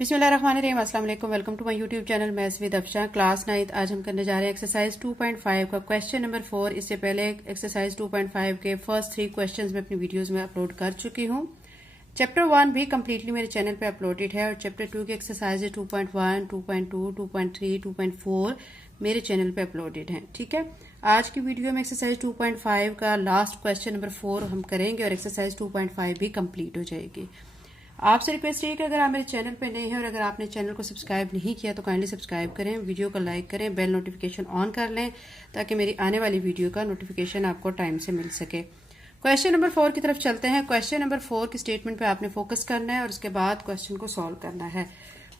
बिस्मिल्लाहिर्रहमानिर्रहीम, अस्सलाम वालेकुम। Welcome to my YouTube channel maths with Afsha. Class 9th आज हम करने जा रहे हैं एक्सरसाइज 2.5 का क्वेश्चन नंबर 4। इससे पहले एक्सरसाइज 2.5 के फर्स्ट 3 क्वेश्चंस मैं अपनी वीडियोस में अपलोड कर चुकी हूँ। चैप्टर 1 भी कम्प्लीटली मेरे चैनल पे अपलोडेड है और चैप्टर 2 की एक्सरसाइज 2.1, 2.2, 2.3, 2.4 मेरे चैनल पे अपलोडेड हैं। ठीक है, आज की वीडियो में एक्सरसाइज 2.5 का लास्ट क्वेश्चन नंबर 4 हम करेंगे और एक्सरसाइज 2.5 भी कंप्लीट हो जाएगी। आपसे रिक्वेस्ट है कि अगर आप मेरे चैनल पे नए हैं और अगर आपने चैनल को सब्सक्राइब नहीं किया तो काइंडली सब्सक्राइब करें, वीडियो को लाइक करें, बेल नोटिफिकेशन ऑन कर लें ताकि मेरी आने वाली वीडियो का नोटिफिकेशन आपको टाइम से मिल सके। क्वेश्चन नंबर 4 की तरफ चलते हैं। क्वेश्चन नंबर 4 की स्टेटमेंट पे आपने फोकस करना है और उसके बाद क्वेश्चन को सॉल्व करना है।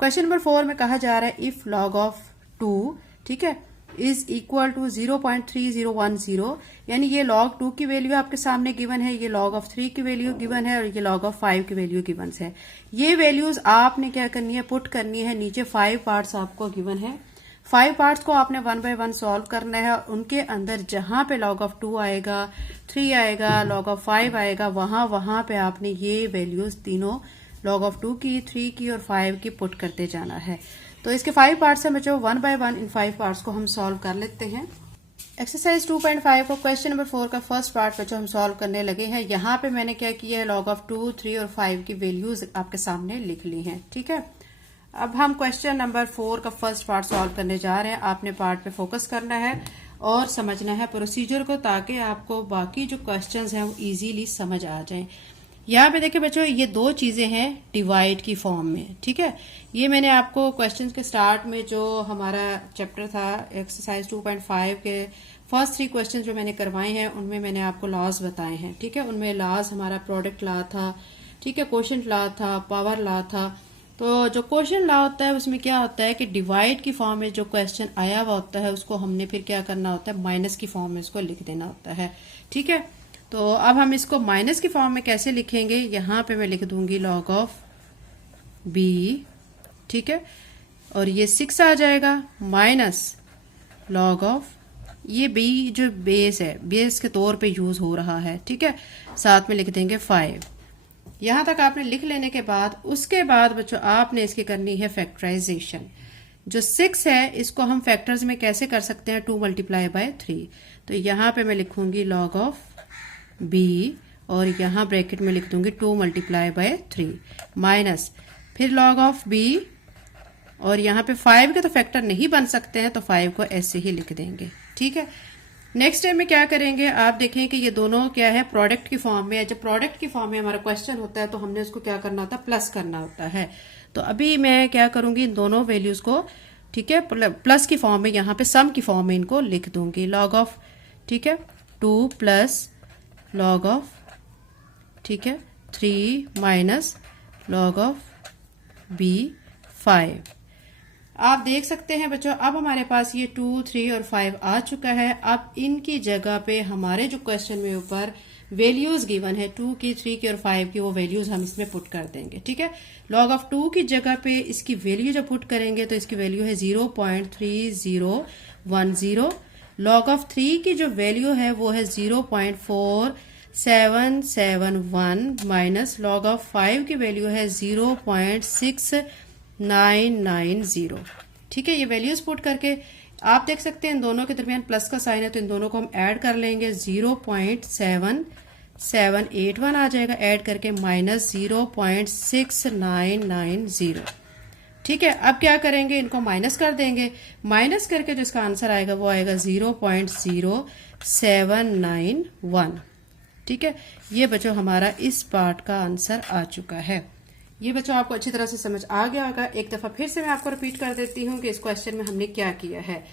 क्वेश्चन नंबर 4 में कहा जा रहा है इफ लॉग ऑफ 2, ठीक है, इज इक्वल टू 0.3010, यानी ये log 2 की वैल्यू आपके सामने गिवन है, ये log ऑफ 3 की वैल्यू गिवन है और ये log ऑफ 5 की वैल्यू गिवन है। ये वैल्यूज आपने क्या करनी है, पुट करनी है। नीचे 5 पार्ट्स आपको गिवन है, 5 पार्ट्स को आपने 1 बाय 1 सॉल्व करना है और उनके अंदर जहां पे log ऑफ 2 आएगा, 3 आएगा, log ऑफ 5 आएगा, वहां पे आपने ये वैल्यूज तीनों log ऑफ 2 की, 3 की और 5 की पुट करते जाना है। तो इसके 5 पार्ट्स हैं बच्चों, 1 बाय 1 इन 5 पार्ट्स को हम सॉल्व कर लेते हैं। एक्सरसाइज 2.5 को क्वेश्चन नंबर 4 का फर्स्ट पार्ट बच्चों हम सॉल्व करने लगे हैं। यहाँ पे मैंने क्या किया है, log ऑफ 2, 3 और 5 की वैल्यूज आपके सामने लिख ली हैं। ठीक है, अब हम क्वेश्चन नंबर 4 का फर्स्ट पार्ट सॉल्व करने जा रहे हैं। आपने पार्ट पे फोकस करना है और समझना है प्रोसीजर को, ताकि आपको बाकी जो क्वेश्चंस हैं वो इजीली समझ आ जाएं। यहाँ पे देखिए बच्चों, ये दो चीजें हैं डिवाइड की फॉर्म में। ठीक है, ये मैंने आपको क्वेश्चंस के स्टार्ट में जो हमारा चैप्टर था एक्सरसाइज 2.5 के फर्स्ट 3 क्वेश्चंस जो मैंने करवाए हैं उनमें मैंने आपको लॉज बताए हैं। ठीक है, उनमें लॉज हमारा प्रोडक्ट लॉ था, ठीक है, क्वोशिएंट लॉ था, पावर लॉ था। तो जो क्वोशिएंट लॉ होता है उसमें क्या होता है कि डिवाइड की फॉर्म में जो क्वेश्चन आया हुआ होता है उसको हमने फिर क्या करना होता है, माइनस की फॉर्म में इसको लिख देना होता है। ठीक है, तो अब हम इसको माइनस की फॉर्म में कैसे लिखेंगे, यहाँ पे मैं लिख दूंगी log ऑफ b, ठीक है, और ये 6 आ जाएगा माइनस log ऑफ ये b जो बेस है, बेस के तौर पे यूज हो रहा है। ठीक है, साथ में लिख देंगे 5। यहां तक आपने लिख लेने के बाद उसके बाद बच्चों आपने इसकी करनी है फैक्टराइजेशन। जो 6 है इसको हम फैक्टर्स में कैसे कर सकते हैं, 2 मल्टीप्लाई बाय 3। तो यहाँ पे मैं लिखूंगी log ऑफ b और यहाँ ब्रैकेट में लिख दूंगी 2 मल्टीप्लाई बाय 3 माइनस फिर log ऑफ b और यहाँ पे 5 के तो फैक्टर नहीं बन सकते हैं तो 5 को ऐसे ही लिख देंगे। ठीक है, नेक्स्ट टाइम में क्या करेंगे, आप देखें कि ये दोनों क्या है, प्रोडक्ट की फॉर्म में है। जब प्रोडक्ट की फॉर्म में हमारा क्वेश्चन होता है तो हमने उसको क्या करना होता है, प्लस करना होता है। तो अभी मैं क्या करूंगी, इन दोनों वैल्यूज को, ठीक है, प्लस की फॉर्म में, यहाँ पे सम की फॉर्म में इनको लिख दूंगी। log ऑफ, ठीक है, 2 प्लस log ऑफ, ठीक है, 3 माइनस log ऑफ b 5। आप देख सकते हैं बच्चों, अब हमारे पास ये 2, 3 और 5 आ चुका है। अब इनकी जगह पे हमारे जो क्वेश्चन में ऊपर वैल्यूज गिवन है 2 की, 3 की और 5 की, वो वैल्यूज हम इसमें पुट कर देंगे। ठीक है, log ऑफ 2 की जगह पे इसकी वैल्यू जब पुट करेंगे तो इसकी वैल्यू है 0.3010। log ऑफ 3 की जो वैल्यू है वो है 0.4771 माइनस log ऑफ 5 की वैल्यू है 0.6990। ठीक है, ये वैल्यूज पुट करके आप देख सकते हैं इन दोनों के दरमियान प्लस का साइन है तो इन दोनों को हम ऐड कर लेंगे, 0.7781 आ जाएगा, ऐड करके माइनस 0.6990। ठीक है, अब क्या करेंगे, इनको माइनस कर देंगे। माइनस करके जो इसका आंसर आएगा वो आएगा 0.0791। ठीक है, ये बच्चों हमारा इस पार्ट का आंसर आ चुका है। ये बच्चों आपको अच्छी तरह से समझ आ गया होगा। एक दफा फिर से मैं आपको रिपीट कर देती हूँ कि इस क्वेश्चन में हमने क्या किया है।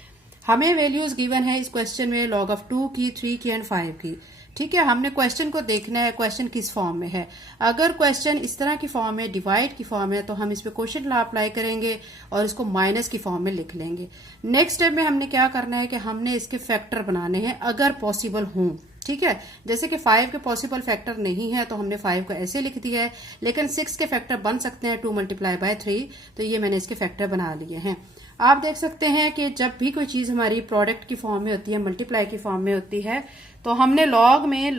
हमें वैल्यूज गिवन है इस क्वेश्चन में log ऑफ 2 की, 3 की एंड 5 की। ठीक है, हमने क्वेश्चन को देखना है क्वेश्चन किस फॉर्म में है। अगर क्वेश्चन इस तरह की फॉर्म है, डिवाइड की फॉर्म है, तो हम इस पे क्वोशिएंट लॉ अप्लाई करेंगे और इसको माइनस की फॉर्म में लिख लेंगे। नेक्स्ट स्टेप में हमने क्या करना है कि हमने इसके फैक्टर बनाने हैं अगर पॉसिबल हों। ठीक है, जैसे कि 5 के पॉसिबल फैक्टर नहीं है तो हमने 5 को ऐसे लिख दिया है, लेकिन 6 के फैक्टर बन सकते हैं 2 मल्टीप्लाई बाय 3, तो ये मैंने इसके फैक्टर बना लिए हैं। आप देख सकते हैं कि जब भी कोई चीज हमारी प्रोडक्ट की फॉर्म में होती है, मल्टीप्लाई की फॉर्म में होती है, तो हमने लॉग में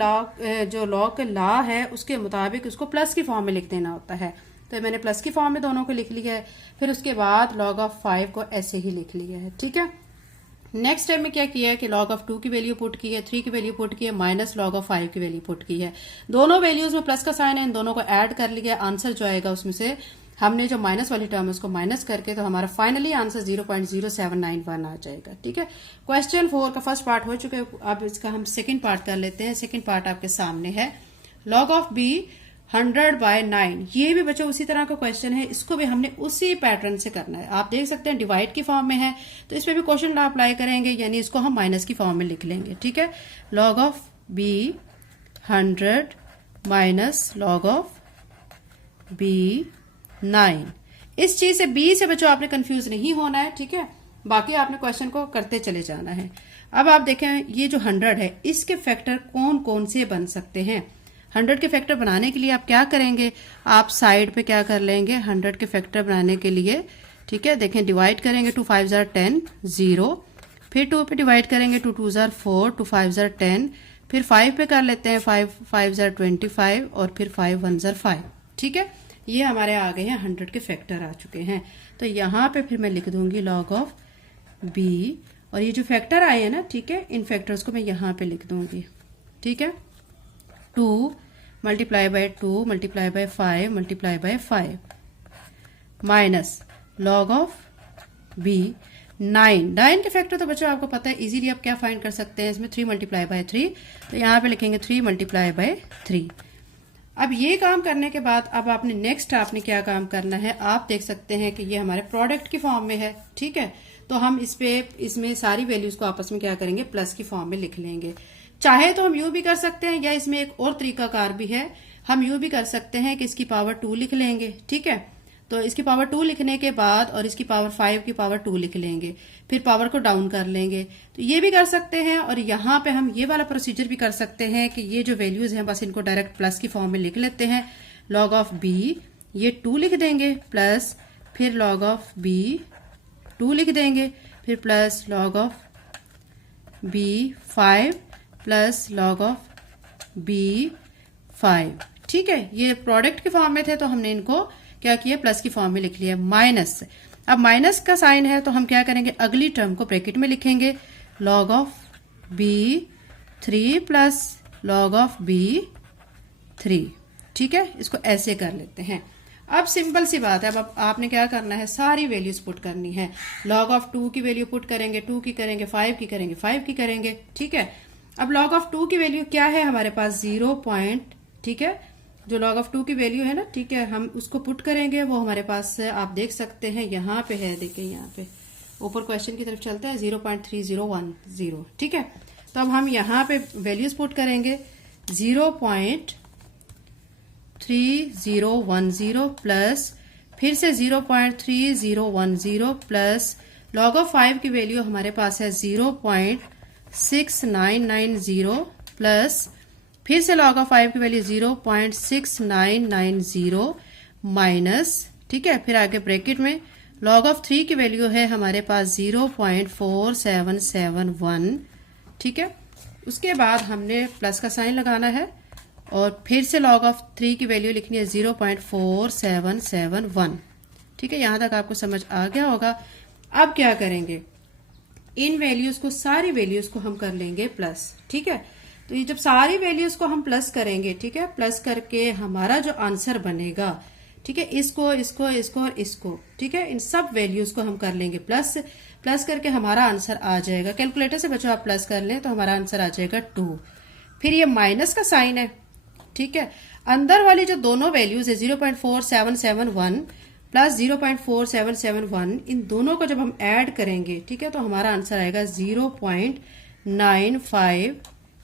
जो लॉग का लॉ है उसके मुताबिक उसको प्लस की फॉर्म में लिख देना होता है। तो मैंने प्लस की फॉर्म में दोनों को लिख लिया है। फिर उसके बाद log ऑफ 5 को ऐसे ही लिख लिया है। ठीक है, नेक्स्ट स्टेप में क्या किया है कि log ऑफ 2 की वैल्यू पुट की है, 3 की वैल्यू पुट की है, माइनस log ऑफ 5 की वैल्यू पुट की है। दोनों वैल्यूज में प्लस का साइन है, इन दोनों को ऐड कर लिया। आंसर जो आएगा उसमें से हमने जो माइनस वाली टर्म है उसको माइनस करके, तो हमारा फाइनली आंसर 0.0791 आ जाएगा। ठीक है, क्वेश्चन 4 का फर्स्ट पार्ट हो चुका है। अब इसका हम सेकंड पार्ट कर लेते हैं। सेकंड पार्ट आपके सामने है, log ऑफ b 100/9। ये भी बच्चों उसी तरह का क्वेश्चन है, इसको भी हमने उसी पैटर्न से करना है। आप देख सकते हैं डिवाइड की फॉर्म में है, तो इस पे भी क्वेश्चन अप्लाई करेंगे, यानी इसको हम माइनस की फॉर्म में लिख लेंगे। ठीक है, log of b 100 minus log of b 9। इस चीज से b से बच्चों आपने कंफ्यूज नहीं होना है। ठीक है, बाकी आपने क्वेश्चन को करते चले जाना है। अब आप देखें ये जो 100 है, इसके फैक्टर कौन कौन से बन सकते हैं। 100 के फैक्टर बनाने के लिए आप क्या करेंगे, आप साइड पे क्या कर लेंगे 100 के फैक्टर बनाने के लिए। ठीक है, देखें डिवाइड करेंगे 2 5 जार 10 0, फिर 2 पे डिवाइड करेंगे 2 2 जार 4, 2 5 जार 10, फिर 5 पे कर लेते हैं 5 5 जार 25 और फिर 5 1 जार 5। ठीक है, ये हमारे आ गए हैं 100 के फैक्टर आ चुके हैं। तो यहाँ पे फिर मैं लिख दूंगी log ऑफ b, और ये जो फैक्टर आए हैं ना, ठीक है, इन फैक्टर्स को मैं यहाँ पे लिख दूंगी। ठीक है, 2 multiply by 2 multiply by 5 multiply by 5 minus log of b 9 के फैक्टर तो बच्चों आपको पता है, इजीली आप क्या फाइंड कर सकते हैं इसमें, 3 मल्टीप्लाई बाय 3, तो यहाँ पे लिखेंगे 3 मल्टीप्लाई बाय 3। अब ये काम करने के बाद अब आपने नेक्स्ट आपने क्या काम करना है, आप देख सकते हैं कि ये हमारे प्रोडक्ट की फॉर्म में है। ठीक है, तो हम इसमें सारी वैल्यूज को आपस में क्या करेंगे, प्लस की फॉर्म में लिख लेंगे। चाहे तो हम यूं भी कर सकते हैं, या इसमें एक और तरीकाकार भी है, हम यूं भी कर सकते हैं कि इसकी पावर 2 लिख लेंगे। ठीक है, तो इसकी पावर 2 लिखने के बाद और इसकी पावर 5 की पावर 2 लिख लेंगे, फिर पावर को डाउन कर लेंगे, तो ये भी कर सकते हैं। और यहाँ पे हम ये वाला प्रोसीजर भी कर सकते हैं कि ये जो वैल्यूज हैं बस इनको डायरेक्ट प्लस की फॉर्म में लिख लेते हैं। log ऑफ b ये 2 लिख देंगे, प्लस फिर log ऑफ b 2 लिख देंगे, फिर plus log of b 5 plus log of b 5। ठीक है, ये प्रोडक्ट के फॉर्म में थे तो हमने इनको क्या किया, प्लस की फॉर्म में लिख लिया। माइनस, अब माइनस का साइन है तो हम क्या करेंगे, अगली टर्म को ब्रैकेट में लिखेंगे, log of b 3 plus log of b 3। ठीक है, इसको ऐसे कर लेते हैं। अब सिंपल सी बात है, अब आपने क्या करना है, सारी वैल्यूज पुट करनी है। log ऑफ 2 की वैल्यू पुट करेंगे, 2 की करेंगे, 5 की करेंगे, 5 की करेंगे। ठीक है, अब log ऑफ 2 की वैल्यू क्या है हमारे पास 0 पॉइंट। ठीक है, जो log ऑफ 2 की वैल्यू है ना, ठीक है, हम उसको पुट करेंगे, वो हमारे पास आप देख सकते हैं यहाँ पे है। देखिए यहाँ पे ऊपर क्वेश्चन की तरफ चलते हैं, 0.3010। ठीक है, तो अब हम यहाँ पे वैल्यूज पुट करेंगे, 0.3010 प्लस फिर से 0.3010 प्लस log ऑफ 5 की वैल्यू हमारे पास है 0.6990 प्लस फिर से log ऑफ 5 की वैल्यू 0.6990 माइनस। ठीक है, फिर आगे ब्रैकेट में log ऑफ 3 की वैल्यू है हमारे पास 0.4771। ठीक है, उसके बाद हमने प्लस का साइन लगाना है और फिर से log ऑफ 3 की वैल्यू लिखनी है 0.4771। ठीक है, यहां तक आपको समझ आ गया होगा। अब क्या करेंगे, इन वैल्यूज को, सारी वैल्यूज को हम कर लेंगे प्लस। ठीक है, तो ये जब सारी वैल्यूज को हम प्लस करेंगे, ठीक है, प्लस करके हमारा जो आंसर बनेगा, ठीक है, इसको इसको इसको और इसको, ठीक है, इन सब वैल्यूज को हम कर लेंगे प्लस। प्लस करके हमारा आंसर आ जाएगा, कैलकुलेटर से बच्चों आप प्लस कर लें तो हमारा आंसर आ जाएगा 2। फिर ये माइनस का साइन है। ठीक है, अंदर वाली जो दोनों वैल्यूज है 0.4771 प्लस 0.4771, इन दोनों को जब हम ऐड करेंगे, ठीक है, तो हमारा आंसर आएगा 0.95,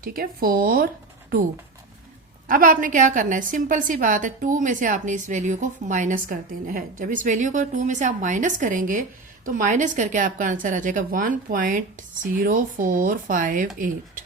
ठीक है, 42। अब आपने क्या करना है, सिंपल सी बात है, 2 में से आपने इस वैल्यू को माइनस कर देना है। जब इस वैल्यू को 2 में से आप माइनस करेंगे तो माइनस करके आपका आंसर आ जाएगा 1.0458।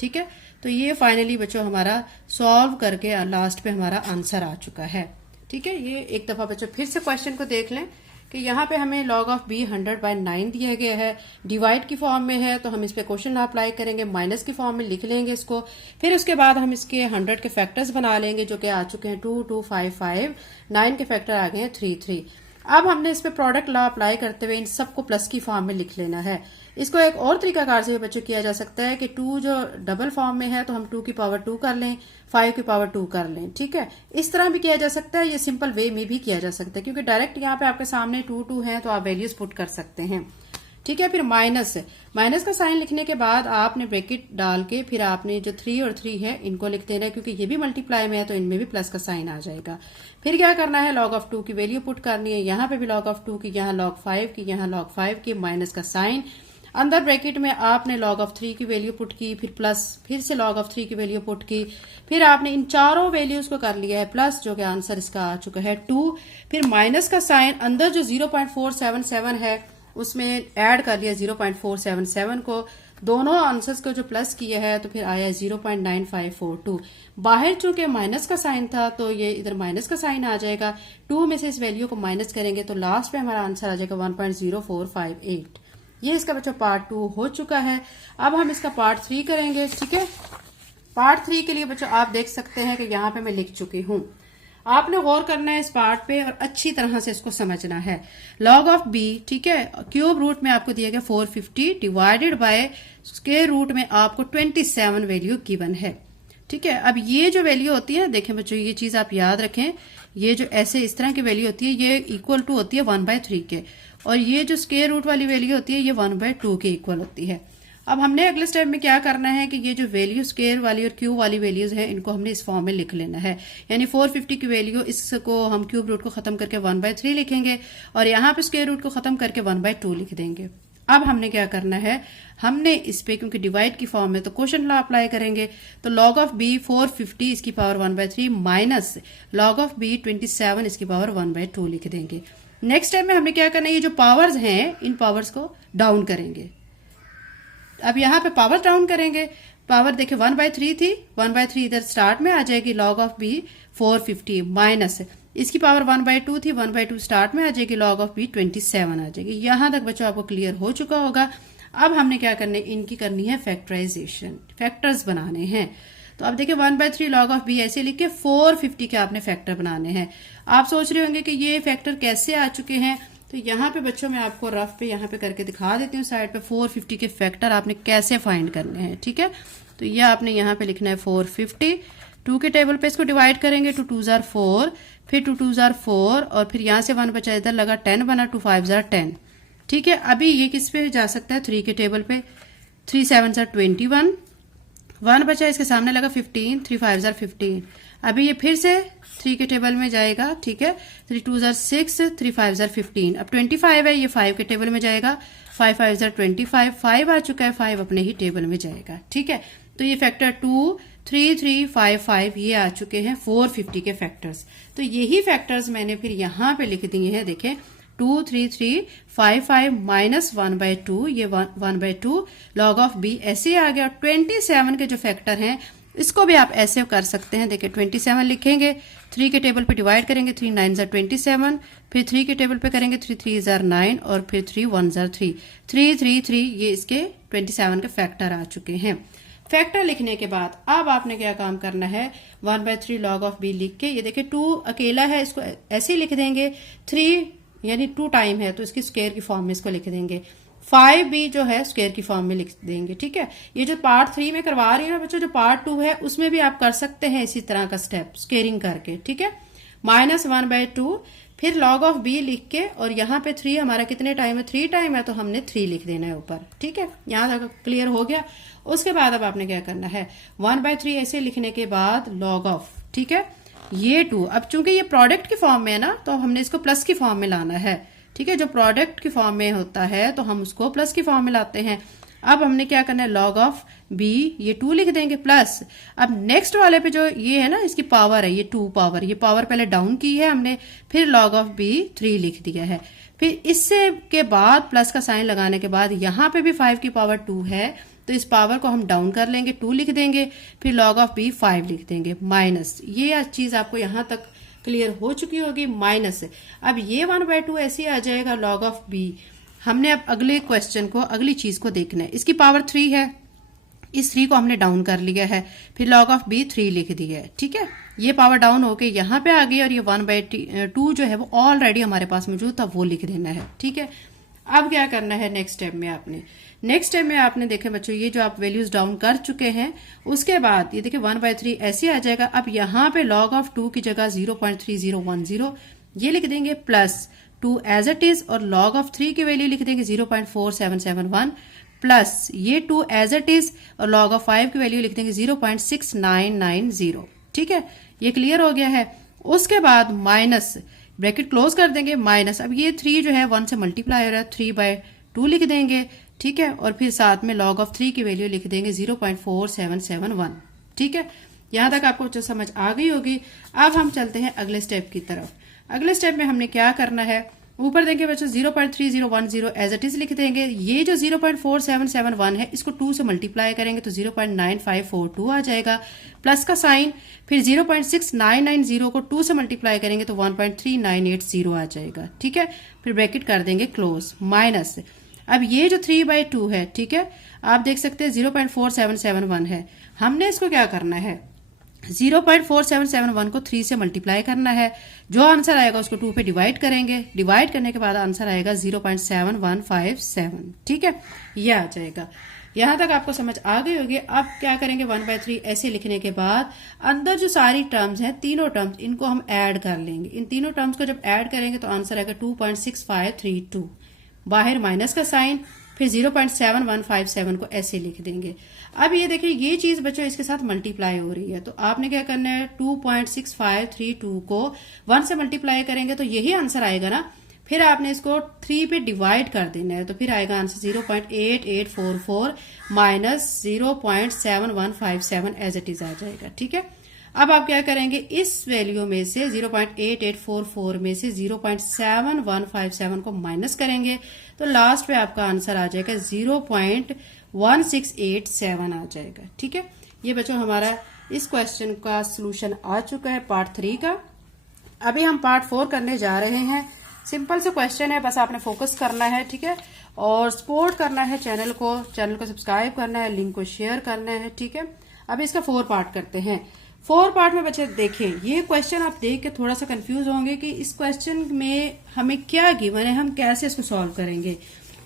ठीक है, तो ये फाइनली बच्चों हमारा सॉल्व करके लास्ट पे हमारा आंसर आ चुका है। ठीक है, ये एक दफा बच्चों फिर से क्वेश्चन को देख लें कि यहाँ पे हमें log ऑफ b 100/9 दिया गया है, डिवाइड की फॉर्म में है, तो हम इस पे क्वेश्चन अप्लाई करेंगे, माइनस की फॉर्म में लिख लेंगे इसको, फिर उसके बाद हम इसके 100 के फैक्टर्स बना लेंगे जो कि आ चुके हैं 2 2 5 5, 9 के फैक्टर आ गए हैं 3 3। अब हमने इस पे प्रोडक्ट लॉ अप्लाई करते हुए इन सबको प्लस की फॉर्म में लिख लेना है। इसको एक और तरीकाकार से बच्चों किया जा सकता है कि 2 जो डबल फॉर्म में है तो हम 2 की पावर 2 कर लें, 5 की पावर 2 कर लें, ठीक है। इस तरह भी किया जा सकता है, ये सिंपल वे में भी किया जा सकता है, क्योंकि डायरेक्ट यहाँ पे आपके सामने 2 2 है तो आप वैल्यूज पुट कर सकते हैं, ठीक है। फिर माइनस का साइन लिखने के बाद आपने ब्रैकेट डाल के फिर आपने जो 3 और 3 है इनको लिख देना है, क्योंकि ये भी मल्टीप्लाई में है तो इनमें भी प्लस का साइन आ जाएगा। फिर क्या करना है, log ऑफ 2 की वैल्यू पुट करनी है, यहाँ पे भी log ऑफ 2 की, यहाँ log 5 की, यहाँ log 5 की, माइनस का साइन, अंदर ब्रैकेट में आपने log ऑफ 3 की वैल्यू पुट की, फिर प्लस, फिर से log ऑफ 3 की वैल्यू पुट की, फिर आपने इन चारों वैल्यूज को कर लिया है प्लस, जो कि आंसर इसका आ चुका है 2। फिर माइनस का साइन, अंदर जो 0.477 है उसमें ऐड कर लिया 0.477 को, दोनों आंसर्स को जो प्लस किया है तो फिर आया 0.9542। बाहर चूंकि माइनस का साइन था तो ये इधर माइनस का साइन आ जाएगा, 2 में से इस वैल्यू को माइनस करेंगे तो लास्ट पे हमारा आंसर आ जाएगा 1.0458। ये इसका बच्चों पार्ट 2 हो चुका है। अब हम इसका पार्ट 3 करेंगे, ठीक है। पार्ट 3 के लिए बच्चों आप देख सकते हैं कि यहाँ पे मैं लिख चुकी हूँ, आपने गौर करना है इस पार्ट पे और अच्छी तरह से इसको समझना है। log ऑफ b, ठीक है, क्यूब रूट में आपको दिया गया 450 डिवाइडेड बाय स्क्वायर रूट में आपको 27 वैल्यू गिवन है, ठीक है। अब ये जो वैल्यू होती है, देखें बच्चों ये चीज आप याद रखें, ये जो ऐसे इस तरह की वैल्यू होती है ये इक्वल टू होती है 1/3 के, और ये जो स्क्वायर रूट वाली वैल्यू होती है ये 1/2 के इक्वल होती है। अब हमने अगले स्टेप में क्या करना है कि ये जो वैल्यू स्क्वायर वाली और क्यूब वाली वैल्यूज हैं इनको हमने इस फॉर्म में लिख लेना है, यानी 450 की वैल्यू इसको हम क्यूब रूट को खत्म करके 1/3 लिखेंगे और यहाँ पे स्क्वायर रूट को खत्म करके 1/2 लिख देंगे। अब हमने क्या करना है, हमने इस पे क्योंकि डिवाइड की फॉर्म में तो क्वोशंट लॉ अप्लाई करेंगे, तो log ऑफ b 450 इसकी power 1/3 minus log of b 27 इसकी पावर 1/2 लिख देंगे। नेक्स्ट स्टेप में हमने क्या करना है, ये जो पावर्स हैं इन पावर्स को डाउन करेंगे। अब यहाँ पे पावर डाउन करेंगे, पावर देखिए 1/3 थी, 1/3 इधर स्टार्ट में आ जाएगी, log ऑफ b 450 माइनस इसकी पावर 1/2 थी, 1/2 स्टार्ट में आ जाएगी, log ऑफ b 27 आ जाएगी। यहां तक बच्चों आपको क्लियर हो चुका होगा। अब हमने क्या करने, इनकी करनी है फैक्टराइजेशन, फैक्टर्स बनाने हैं। तो अब देखिए 1/3 log ऑफ b ऐसे लिख के 450 के आपने फैक्टर बनाने हैं। आप सोच रहे होंगे कि ये फैक्टर कैसे आ चुके हैं, तो यहाँ पे बच्चों मैं आपको रफ पे यहाँ पे करके दिखा देती हूँ साइड पे 450 के फैक्टर आपने कैसे फाइंड करने हैं, ठीक है। तो ये आपने यहाँ पे लिखना है 450, 2 के टेबल पे इसको डिवाइड करेंगे, 2 2 जार 4, फिर 2 2 जार 4 और फिर यहाँ से 1 बचा, इधर लगा 10 बना, 2 5 जार 10, ठीक है। अभी ये किस पे जा सकता है, 3 के टेबल पे, 3 7 जार 21, 1 बचा, इसके सामने लगा 15, 3 5 जार 15। अभी ये फिर से 3 के टेबल में जाएगा, ठीक है, 3 2 जार 6, 3 5 जार 15। अब 25 है, ये 5 के टेबल में जाएगा, 5 5 जार 25, 5 आ चुका है, 5 अपने ही टेबल में जाएगा, ठीक है। तो ये फैक्टर 2 3 3 5 5 ये आ चुके हैं 450 के फैक्टर्स। तो यही फैक्टर्स मैंने फिर यहाँ पे लिख दिए हैं, देखें 2 3 3 5 5 माइनस 1/2, ये 1/2 log ऑफ b ऐसे आ गया। 27 के जो फैक्टर हैं इसको भी आप ऐसे कर सकते हैं, देखिए 27 लिखेंगे, 3 के टेबल पे डिवाइड करेंगे, 3 9 जार 27, फिर 3 के टेबल पे करेंगे, 3 3 जार 9 और फिर 3 1 जार 3, 3 3 3 ये इसके 27 के फैक्टर आ चुके हैं। फैक्टर लिखने के बाद अब आपने क्या काम करना है, 1/3 log ऑफ b लिख के, ये देखिए 2 अकेला है इसको ऐसे ही लिख देंगे, 3 यानी 2 टाइम है तो इसकी स्क्वायर की फॉर्म में इसको लिख देंगे, 5 भी जो है स्क्वायर की फॉर्म में लिख देंगे, ठीक है। ये जो पार्ट 3 में करवा रही है बच्चों, जो पार्ट 2 है उसमें भी आप कर सकते हैं इसी तरह का स्टेप स्क्वेयरिंग करके, ठीक है। माइनस 1/2 फिर log ऑफ b लिख के, और यहाँ पे 3 हमारा कितने टाइम है, 3 टाइम है तो हमने 3 लिख देना है ऊपर, ठीक है। यहाँ तक क्लियर हो गया। उसके बाद अब आपने क्या करना है, 1/3 ऐसे लिखने के बाद log ऑफ, ठीक है, ये 2, अब चूंकि ये प्रोडक्ट की फॉर्म में है ना तो हमने इसको प्लस की फॉर्म में लाना है, ठीक है। जो प्रोडक्ट की फॉर्म में होता है तो हम उसको प्लस की फॉर्म में लाते हैं। अब हमने क्या करना है, log ऑफ b ये 2 लिख देंगे प्लस, अब नेक्स्ट वाले पे जो ये है ना इसकी पावर है, ये 2 पावर, ये पावर पहले डाउन की है हमने, फिर log ऑफ b 3 लिख दिया है। फिर इससे के बाद प्लस का साइन लगाने के बाद यहाँ पे भी 5 की पावर 2 है तो इस पावर को हम डाउन कर लेंगे, 2 लिख देंगे, फिर log ऑफ b 5 लिख देंगे माइनस। ये चीज आपको यहाँ तक क्लियर हो चुकी होगी। माइनस अब ये 1/2 ऐसे आ जाएगा log ऑफ b। हमने अब अगले क्वेश्चन को, अगली चीज को देखना है। इसकी पावर 3 है, इस 3 को हमने डाउन कर लिया है, फिर log ऑफ b 3 लिख दिया है। ठीक है, ये पावर डाउन होके यहाँ पे आ गई और ये 1/2 जो है वो ऑलरेडी हमारे पास मौजूद था, वो लिख देना है। ठीक है, अब क्या करना है नेक्स्ट स्टेप में आपने देखे बच्चों, ये जो आप वैल्यूज डाउन कर चुके हैं, उसके बाद ये देखिए 1/3 ऐसे आ जाएगा। अब यहाँ पे log ऑफ 2 की जगह 0.3010 ये लिख देंगे, प्लस 2 एज इट इज, और log ऑफ 3 की वैल्यू लिख देंगे 0.4771, प्लस ये 2 एज इट इज, और log ऑफ 5 की वैल्यू लिख देंगे 0.6990। ठीक है, ये क्लियर हो गया है। उसके बाद माइनस, ब्रैकेट क्लोज कर देंगे, माइनस अब ये 3 जो है 1 से मल्टीप्लाई हो रहा है, 3/2 लिख देंगे। ठीक है, और फिर साथ में log ऑफ 3 की वैल्यू लिख देंगे 0.4771। ठीक है, यहां तक आपको जो समझ आ गई होगी। अब हम चलते हैं अगले स्टेप की तरफ। अगले स्टेप में हमने क्या करना है, ऊपर देंगे बच्चों 0.3010 एज इट इज लिख देंगे। ये जो 0.4771 है, इसको 2 से मल्टीप्लाई करेंगे तो 0.9542 आ जाएगा, प्लस का साइन, फिर 0.6990 को 2 से मल्टीप्लाई करेंगे तो 1.3980 आ जाएगा। ठीक है, फिर ब्रैकेट कर देंगे क्लोज, माइनस अब ये जो 3/2 है, ठीक है, आप देख सकते हैं 0.4771 है, हमने इसको क्या करना है, 0.4771 को 3 से मल्टीप्लाई करना है। जो आंसर आएगा उसको 2 पे डिवाइड करेंगे, डिवाइड करने के बाद आंसर आएगा 0.7157। ठीक है, ये आ जाएगा। यहां तक आपको समझ आ गई होगी। अब क्या करेंगे, 1/3 ऐसे लिखने के बाद अंदर जो सारी टर्म्स हैं, तीनों टर्म्स, इनको हम ऐड कर लेंगे। इन तीनों टर्म्स को जब ऐड करेंगे तो आंसर आएगा 2.6532, बाहर माइनस का साइन, फिर 0.7157 को ऐसे लिख देंगे। अब ये देखिए, ये चीज बच्चों इसके साथ मल्टीप्लाई हो रही है, तो आपने क्या करना है, 2.6532 को 1 से मल्टीप्लाई करेंगे तो यही आंसर आएगा ना। फिर आपने इसको 3 पे डिवाइड कर देना है, तो फिर आएगा answer 0.8844 minus 0.7157 as it is आ जाएगा। ठीक है, अब आप क्या करेंगे, इस वैल्यू में से 0.8844 में से 0.7157 को माइनस करेंगे तो लास्ट पे आपका आंसर आ जाएगा 0.1687 आ जाएगा। ठीक है, ये बच्चों हमारा इस क्वेश्चन का सलूशन आ चुका है पार्ट 3 का। अभी हम पार्ट 4 करने जा रहे हैं। सिंपल सा क्वेश्चन है, बस आपने फोकस करना है। ठीक है, और सपोर्ट करना है चैनल को सब्सक्राइब करना है, लिंक को शेयर करना है। ठीक है, अब इसका 4 पार्ट करते हैं। 4 पार्ट में बच्चे देखें, ये क्वेश्चन आप देख के थोड़ा सा कंफ्यूज होंगे कि इस क्वेश्चन में हमें क्या गिवन है, हम कैसे इसको सॉल्व करेंगे।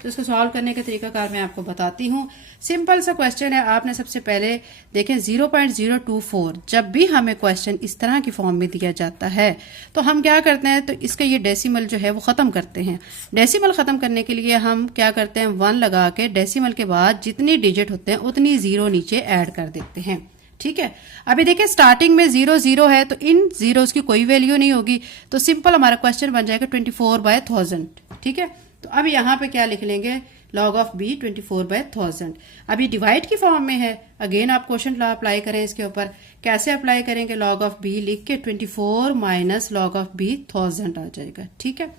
तो इसको सॉल्व करने का तरीकाकार मैं आपको बताती हूँ। सिंपल सा क्वेश्चन है, आपने सबसे पहले देखें 0.024 जब भी हमें क्वेश्चन इस तरह की फॉर्म में दिया जाता है तो हम क्या करते हैं, तो इसका ये डेसिमल जो है वो खत्म करते हैं। डेसिमल खत्म करने के लिए हम क्या करते हैं, 1 लगा के डेसिमल के बाद जितनी डिजिट होते हैं उतनी 0 नीचे ऐड कर देते हैं। ठीक है, अभी देखिए स्टार्टिंग में 0 है तो इन जीरोस की कोई वैल्यू नहीं होगी, तो सिंपल हमारा क्वेश्चन बन जाएगा 24/1000। ठीक है, तो अब यहाँ पे क्या लिख लेंगे, log ऑफ b 24/1000। अभी डिवाइड की फॉर्म में है, अगेन आप क्वेश्चन लॉ अप्लाई करें इसके ऊपर। कैसे अप्लाई करेंगे, log ऑफ b लिख के 24 माइनस log ऑफ b 1000 आ जाएगा। ठीक है,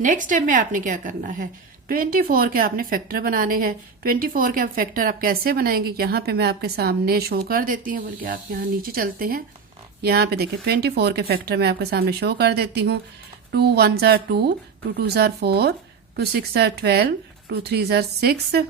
नेक्स्ट स्टेप में आपने क्या करना है, 24 के आपने फैक्टर बनाने हैं। 24 के आप फैक्टर आप कैसे बनाएंगे, यहाँ पे मैं आपके सामने शो कर देती हूँ, बल्कि आप यहाँ नीचे चलते हैं, यहाँ पे देखिए 24 के फैक्टर मैं आपके सामने शो कर देती हूँ। 2 1 जार 2, 2 2 जार 4, 2 6 जार 12, 2 3 जार 6,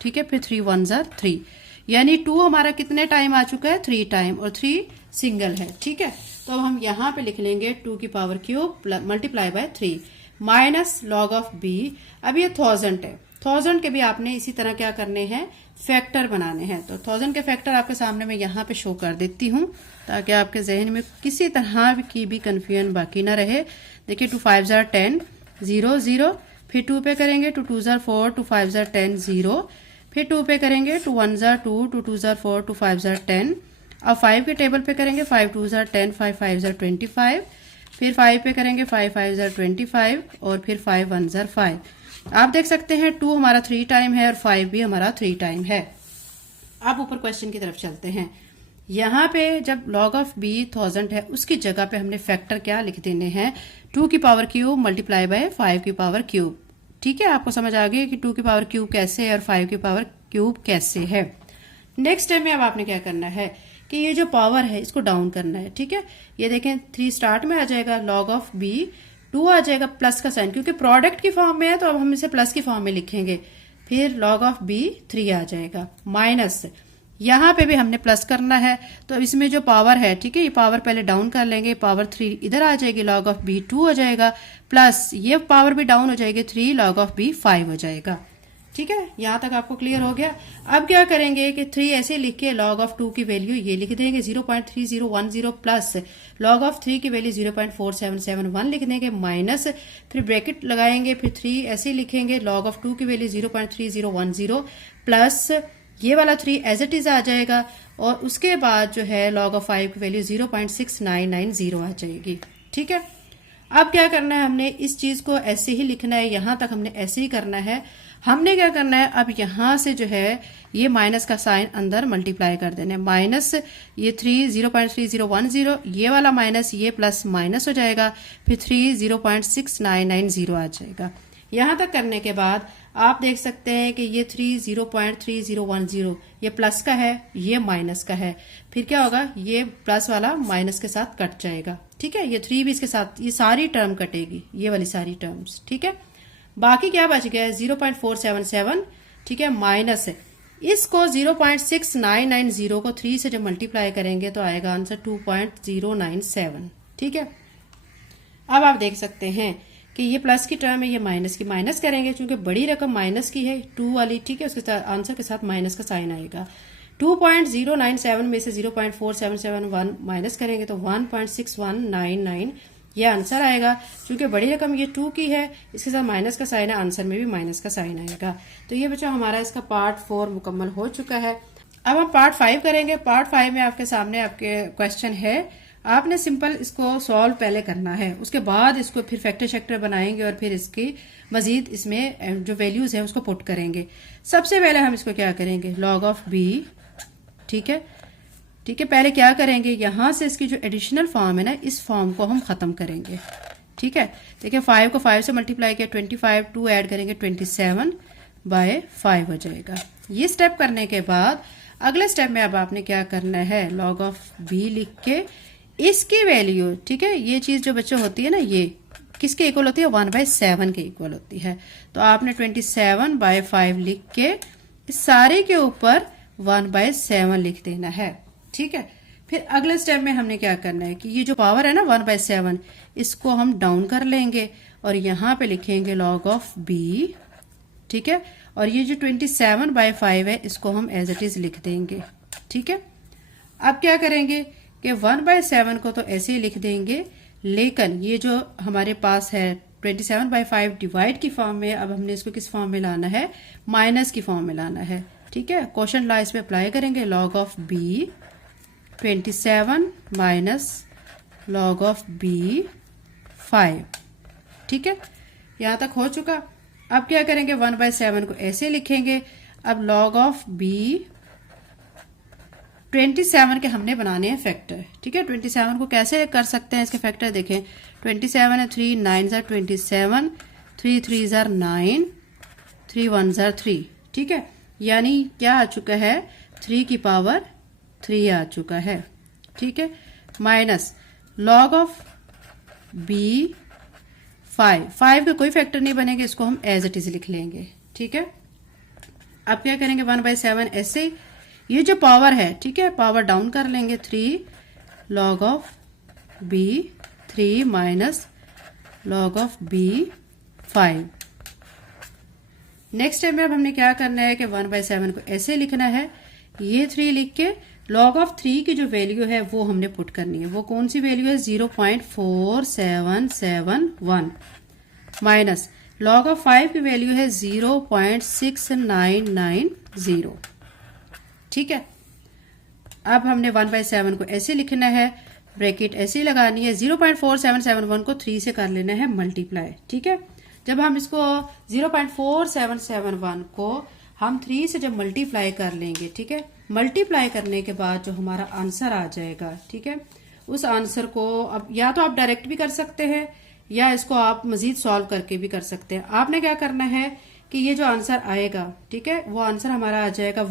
ठीक है, फिर 3 1 जार 3, यानी 2 हमारा कितने टाइम आ चुका है, 3 टाइम, और 3 सिंगल है। ठीक है, तो अब हम यहाँ पे लिख लेंगे 2 की power cube multiply by 3 minus log of b। अब ये 1000 है, 1000 के भी आपने इसी तरह क्या करने हैं, फैक्टर बनाने हैं। तो 1000 के फैक्टर आपके सामने मैं यहाँ पे शो कर देती हूँ ताकि आपके जहन में किसी तरह की भी कंफ्यूजन बाकी ना रहे। देखिए 2 5 जार 10 0 0, फिर 2 पे करेंगे 2 2 जार 4, 2 5 जार 10 0, फिर 2 पे करेंगे 2 1 जार 2, 2 2 जार 4, 2 5 जार 10। अब 5 के टेबल पे करेंगे 5 2 जार 10, 5 5 जार 25, फिर 5 पे करेंगे 5 5 जार 25, और फिर 5 1 जार 5। आप देख सकते हैं 2 हमारा 3 टाइम है और 5 भी हमारा 3 टाइम है। अब ऊपर क्वेश्चन की तरफ चलते हैं। यहाँ पे जब log ऑफ b 1000 है, उसकी जगह पे हमने फैक्टर क्या लिख देने हैं, 2 की पावर क्यूब मल्टीप्लाई बाय 5 की पावर क्यूब। ठीक है, आपको समझ आ गई कि 2 की पावर क्यूब कैसे है और 5 की पावर क्यूब कैसे है। नेक्स्ट स्टेप में अब आपने क्या करना है, कि ये जो पावर है इसको डाउन करना है। ठीक है, ये देखें 3 स्टार्ट में आ जाएगा, लॉग ऑफ बी 2 आ जाएगा, प्लस का साइन क्योंकि प्रोडक्ट की फॉर्म में है तो अब हम इसे प्लस की फॉर्म में लिखेंगे, फिर लॉग ऑफ बी 3 आ जाएगा, माइनस यहाँ पे भी हमने प्लस करना है तो इसमें जो पावर है, ठीक है, ये पावर पहले डाउन कर लेंगे, पावर 3 इधर आ जाएगी, लॉग ऑफ बी 2 हो जाएगा, प्लस ये पावर भी डाउन हो जाएगी 3, लॉग ऑफ बी 5 हो जाएगा। ठीक है, यहां तक आपको क्लियर हो गया। अब क्या करेंगे कि 3 ऐसे लिख के लॉग ऑफ 2 की वैल्यू ये लिख देंगे 0.3010 प्लस लॉग ऑफ 3 की वैल्यू 0.4771 लिख देंगे, माइनस फिर ब्रैकेट लगाएंगे, फिर 3 ऐसे लिखेंगे, लॉग ऑफ 2 की वैल्यू 0.3010 प्लस ये वाला 3 एज इट इज आ जाएगा, और उसके बाद जो है लॉग ऑफ 5 की वैल्यू 0.6990 आ जाएगी। ठीक है, अब क्या करना है, हमने इस चीज को ऐसे ही लिखना है, यहां तक हमने ऐसे ही करना है। हमने क्या करना है, अब यहां से जो है ये माइनस का साइन अंदर मल्टीप्लाई कर देना है, माइनस ये 3 0.3010, ये वाला माइनस ये प्लस माइनस हो जाएगा, फिर 3 0.6990 आ जाएगा। यहां तक करने के बाद आप देख सकते हैं कि ये 3 0.3010 ये प्लस का है, ये माइनस का है, फिर क्या होगा, ये प्लस वाला माइनस के साथ कट जाएगा। ठीक है, ये 3 भी इसके साथ, ये सारी टर्म कटेगी, ये वाली सारी टर्म्स। ठीक है, बाकी क्या बच गया है 0.477। ठीक है, माइनस है इसको 0.6990 को 3 से जब मल्टीप्लाई करेंगे तो आएगा आंसर 2.097। ठीक है, अब आप देख सकते हैं कि ये प्लस की टर्म है, ये माइनस की, माइनस करेंगे क्योंकि बड़ी रकम माइनस की है 2 वाली। ठीक है, उसके साथ आंसर के साथ माइनस का साइन आएगा। 2.097 में से 0.4771 माइनस करेंगे तो 1.6199 ये आंसर आएगा। क्योंकि बड़ी रकम ये 2 की है, इसके साथ माइनस का साइन है, आंसर में भी माइनस का साइन आएगा। तो ये बच्चों हमारा इसका पार्ट 4 मुकम्मल हो चुका है। अब हम पार्ट 5 करेंगे। पार्ट 5 में आपके सामने आपके क्वेश्चन है, आपने सिंपल इसको सॉल्व पहले करना है, उसके बाद इसको फिर फैक्टर शैक्टर बनाएंगे और फिर इसकी मजीद इसमें जो वैल्यूज है उसको पुट करेंगे। सबसे पहले हम इसको क्या करेंगे, लॉग ऑफ बी। ठीक है, ठीक है, पहले क्या करेंगे, यहां से इसकी जो एडिशनल फॉर्म है ना, इस फॉर्म को हम खत्म करेंगे। ठीक है, देखिए 5 को 5 से मल्टीप्लाई किया 25, 2 ऐड करेंगे 27/5 हो जाएगा। ये स्टेप करने के बाद अगले स्टेप में अब आपने क्या करना है, लॉग ऑफ बी लिख के इसकी वैल्यू, ठीक है, ये चीज जो बच्चों होती है ना, ये किसके इक्वल होती है, 1/7 के इक्वल होती है। तो आपने 27/5 लिख के इस सारे के ऊपर 1/7 लिख देना है। ठीक है, फिर अगले स्टेप में हमने क्या करना है कि ये जो पावर है ना 1/7, इसको हम डाउन कर लेंगे और यहां पे लिखेंगे लॉग ऑफ बी। ठीक है, और ये जो 27/5 है इसको हम एज इट इज लिख देंगे। ठीक है, अब क्या करेंगे कि 1/7 को तो ऐसे ही लिख देंगे, लेकिन ये जो हमारे पास है 27/5 डिवाइड की फॉर्म में, अब हमने इसको किस फॉर्म में लाना है, माइनस की फॉर्म में लाना है। ठीक है, क्वेश्चन लॉ इस पे अप्लाई करेंगे, log of B 27 minus log of B 5। ठीक है, यहां तक हो चुका। अब क्या करेंगे, 1/7 को ऐसे लिखेंगे। अब लॉग ऑफ बी 27 के हमने बनाने हैं फैक्टर। ठीक है, 27 को कैसे कर सकते हैं इसके फैक्टर देखें, 27 है, 3 9 are 27, 3 3 are 9, 3 1 are 3। ठीक है, यानी क्या आ चुका है, 3 की पावर 3 आ चुका है। ठीक है, माइनस लॉग ऑफ बी 5 के कोई फैक्टर नहीं बनेंगे, इसको हम एज इट इज लिख लेंगे। ठीक है, अब क्या करेंगे, 1/7 ऐसे ये जो पावर है, ठीक है, पावर डाउन कर लेंगे, 3 log of B 3 minus log of B 5। Next step में अब हमने क्या करना है कि 1/7 को ऐसे लिखना है, ये 3 लिख के लॉग ऑफ 3 की जो वैल्यू है वो हमने पुट करनी है। वो कौन सी वैल्यू है, 0.4771 माइनस लॉग ऑफ 5 की वैल्यू है 0.6990। ठीक है, अब हमने 1/7 को ऐसे लिखना है, ब्रैकेट ऐसे लगानी है, 0.4771 को 3 से कर लेना है मल्टीप्लाई। ठीक है, जब हम इसको 0.4771 को हम 3 से जब मल्टीप्लाई कर लेंगे, ठीक है, मल्टीप्लाई करने के बाद जो हमारा आंसर आ जाएगा, ठीक है, उस आंसर को अब या तो आप डायरेक्ट भी कर सकते हैं या इसको आप मजीद सॉल्व करके भी कर सकते हैं। आपने क्या करना है कि ये जो आंसर आएगा, ठीक है, वो आंसर हमारा आ जाएगा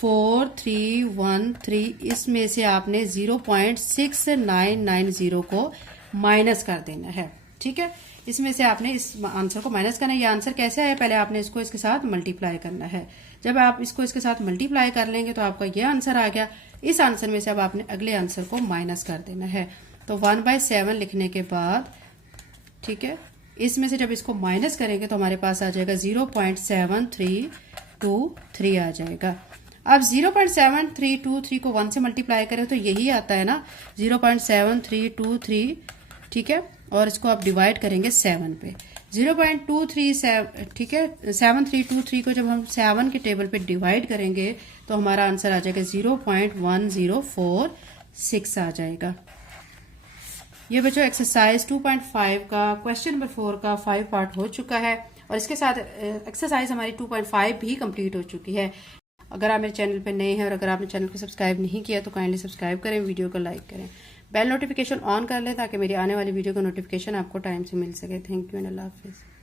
4313, इसमें से आपने 0.6990 को माइनस कर देना है। ठीक है, इसमें से आपने इस आंसर को माइनस करना है। ये आंसर कैसे आया, पहले आपने इसको इसके साथ मल्टीप्लाई करना है। जब आप इसको इसके साथ मल्टीप्लाई कर लेंगे तो आपका ये आंसर आ गया। इस आंसर में से अब आपने अगले आंसर को माइनस कर देना है। तो 1/7 लिखने के बाद, ठीक है, इसमें से जब इसको माइनस करेंगे तो हमारे पास आ जाएगा 0.7323 आ जाएगा। अब 0.7323 को 1 से मल्टीप्लाई करें तो यही आता है ना, 0.7323, ठीक है, और इसको आप डिवाइड करेंगे 7 पे। 0.237, ठीक है, 7323 को जब हम 7 के टेबल पे डिवाइड करेंगे तो हमारा आंसर आ जाएगा 0.1046 आ जाएगा। ये बच्चों एक्सरसाइज 2.5 का क्वेश्चन नंबर 4 का 5 पार्ट हो चुका है और इसके साथ एक्सरसाइज हमारी 2.5 भी कंप्लीट हो चुकी है। अगर आप मेरे चैनल पे नए हैं और अगर आपने चैनल को सब्सक्राइब नहीं किया तो काइंडली सब्सक्राइब करें, वीडियो को लाइक करें, बेल नोटिफिकेशन ऑन कर लें ताकि मेरी आने वाली वीडियो का नोटिफिकेशन आपको टाइम से मिल सके। थैंक यू एंड अल्लाह हाफिज़।